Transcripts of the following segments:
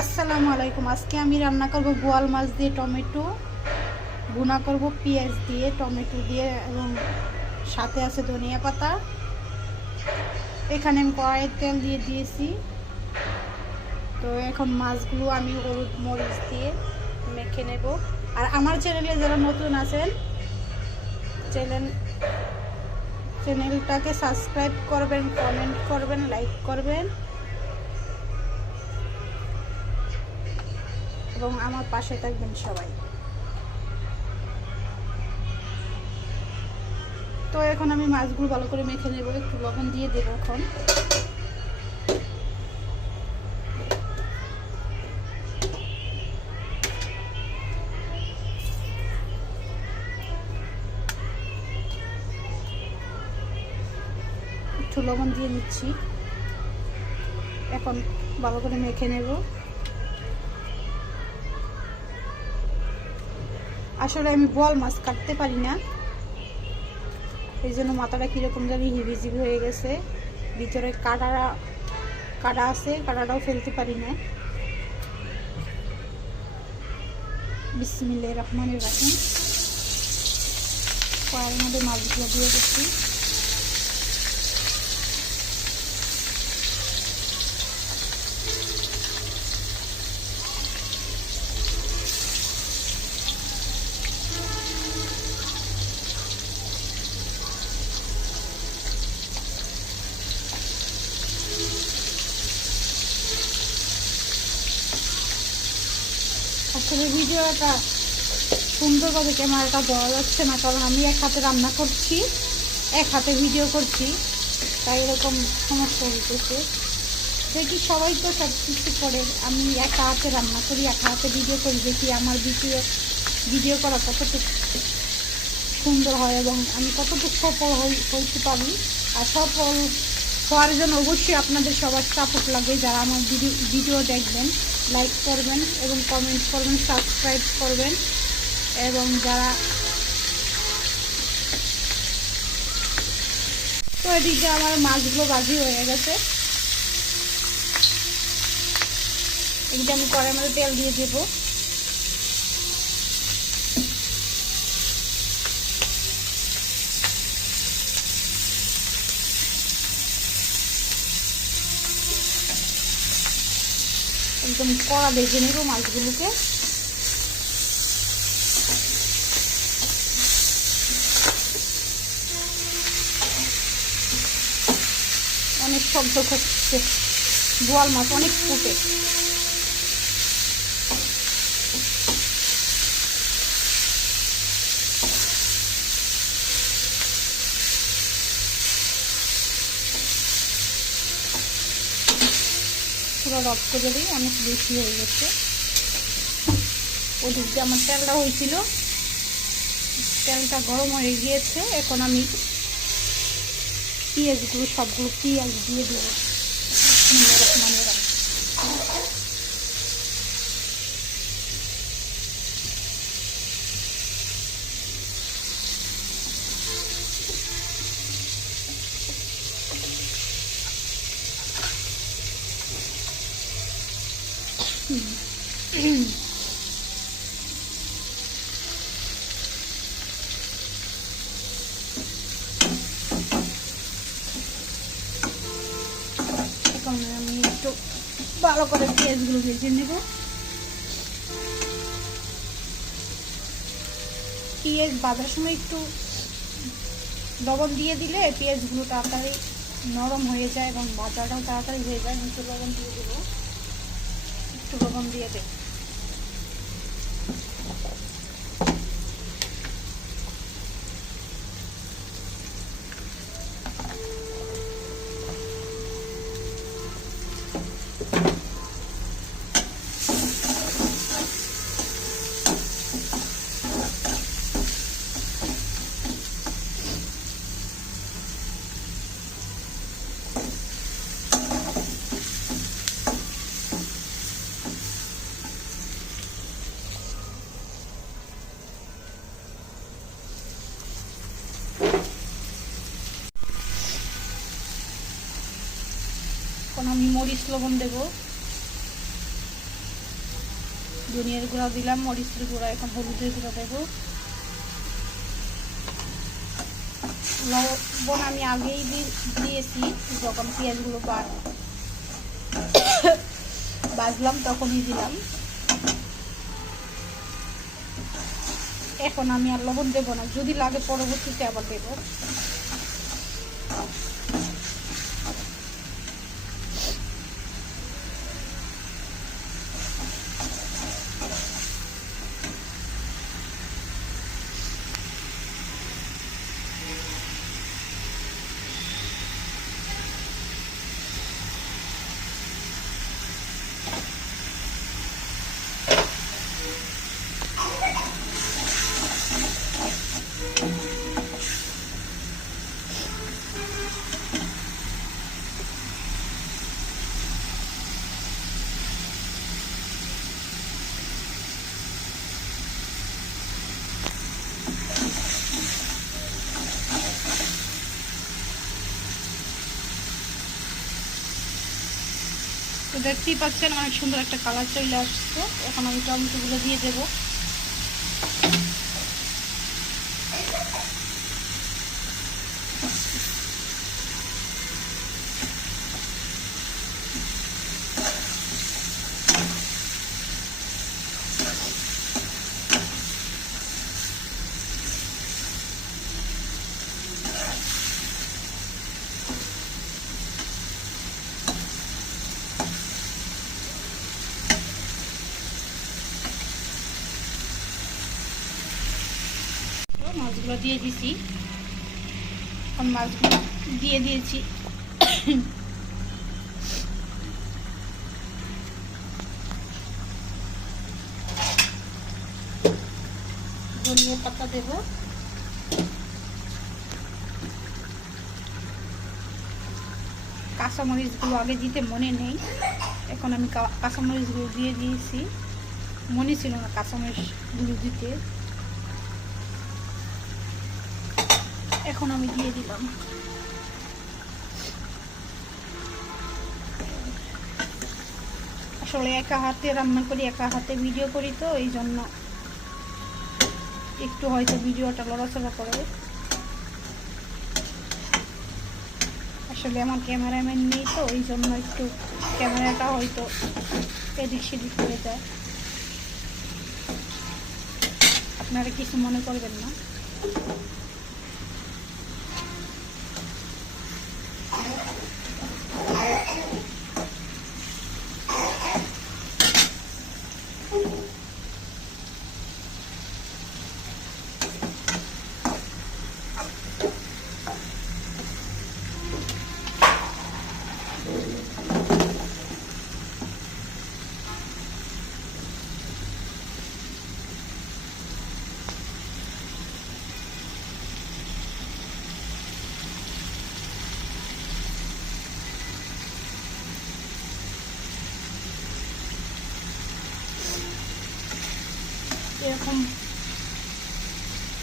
আসসালামু আলাইকুম। আজকে আমি রান্না করব বোয়াল মাছ দিয়ে টমেটো ভুনা করব, পেঁয়াজ দিয়ে টমেটো দিয়ে এবং সাথে আছে ধনিয়া পাতা। এখানে আমি কড়াইয়ে তেল দিয়ে দিয়েছি। তো এখন মাছগুলো আমি হলুদ মরিচ দিয়ে মেখে নেব। আর আমার চ্যানেলে যারা নতুন আছেন চ্যানেলটাকে সাবস্ক্রাইব করবেন, কমেন্ট করবেন, লাইক করবেন এবং আমার পাশে থাকবেন সবাই। তো এখন আমি মাছগুলো ভালো করে মেখে নেব, একটু লবণ দিয়ে দেবো। এখন একটু লবণ দিয়ে নিচ্ছি, এখন ভালো করে মেখে নেব। আসলে আমি বোয়াল মাছ কাটতে পারি না, এই জন্য মাথাটা কীরকম জানি হিবিজিবি হয়ে গেছে। ভিতরে কাটা আছে, কাটাটাও ফেলতে পারি না। বিসমিল্লাহির রহমানির রহিম। কড়াইয়ের মধ্যে মাছগুলো দিয়ে দিচ্ছি। আসলে ভিডিওটা সুন্দরভাবে ক্যামেরাটা দেওয়া যাচ্ছে না, কারণ আমি এক হাতে রান্না করছি, এক হাতে ভিডিও করছি, তাই এরকম সমস্যা হইতেছে। দেখি সবাই তো সব কিছু করে, আমি এক হাতে রান্না করি, এক হাতে ভিডিও করি, দেখি আমার ভিডিও করা কতটুকু সুন্দর হয় এবং আমি কতটুকু সফল হইতে পারি। আর সফল হওয়ার জন্য অবশ্যই আপনাদের সবার সাপোর্ট লাগে। যারা আমার ভিডিও দেখবেন, লাইক করবেন এবং কমেন্ট করবেন, সাবস্ক্রাইব করবেন। এবং যারা তো এদিকে আমার মাছগুলো ভাজি হয়ে গেছে, এদিকে আমি কড়াইয়ের মধ্যে তেল দিয়ে দেবো। একদম কড়া ভেজে নেব মাছগুলোকে। অনেক শব্দ করছে, বোয়াল মাছ অনেক ফুটে। পুরো রব করে দিই, অনেক বেশি হয়ে গেছে। ওদিক দিয়ে আমার তেলটা হয়েছিল, তেলটা গরম হয়ে গিয়েছে। এখন আমি সবগুলো পেঁয়াজ দিয়ে দেবো। আমি একটু ভালো করে পেঁয়াজগুলো ভেজে নেব। পেঁয়াজ ভাজার সময় একটু লবণ দিয়ে দিলে পেঁয়াজগুলো তাড়াতাড়ি নরম হয়ে যায় এবং ভাজাটাও তাড়াতাড়ি হয়ে যায়। একটু লবণ দিয়ে দেবো, একটু লবণ দিয়ে দেব। এখন আমি মরিচ লবণ দেব। ধনিয়ার গুঁড়া দিলাম, মরিচের গুঁড়া, এখন হলুদের গুঁড়া দেবো। লবণ আমি আগেই দিয়েছি, যখন পেঁয়াজগুলো ভাজলাম তখনই দিলাম। এখন আমি আর লবণ দেবো না, যদি লাগে পরবর্তীতে আবার দেবো। তো দেখতেই পাচ্ছেন অনেক সুন্দর একটা কালার চলে আসছে। এখন আমি টমেটোগুলো দিয়ে দেবো। মাছগুলো দিয়ে দিছি, এখন মাছগুলো দিয়ে দিয়েছি। ধনিয়া পাতা দেব, কাঁচামরিচগুলো আগে দিতে মনে নেই, এখন আমি কাঁচামরিচগুলো দিয়ে দিয়েছি। মনে ছিল না কাঁচামরিচগুলো দিতে, এখন আমি দিয়ে দিলাম। আসলে একা হাতে রান্না করি, একা হাতে ভিডিও করি, তো এই জন্য একটু হয়তো ভিডিওটা লড়াচড়া করে। আসলে আমার ক্যামেরাম্যান নেই, তো এই জন্য একটু ক্যামেরাটা হয়তো এদিক সেদিক হয়ে যায়, আপনারা কিছু মনে করবেন না।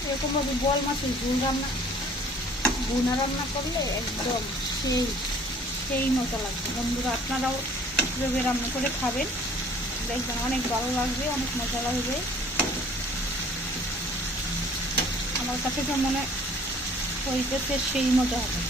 এরকমভাবে বোয়াল মাছের ভুনা রান্না করলে একদম সেই মজা লাগবে। বন্ধুরা, আপনারাও এভাবে রান্না করে খাবেন, দেখবেন অনেক ভালো লাগবে, অনেক মজা লাগবে। আমার কাছে তো মনে হইতেছে সেই মজা হবে।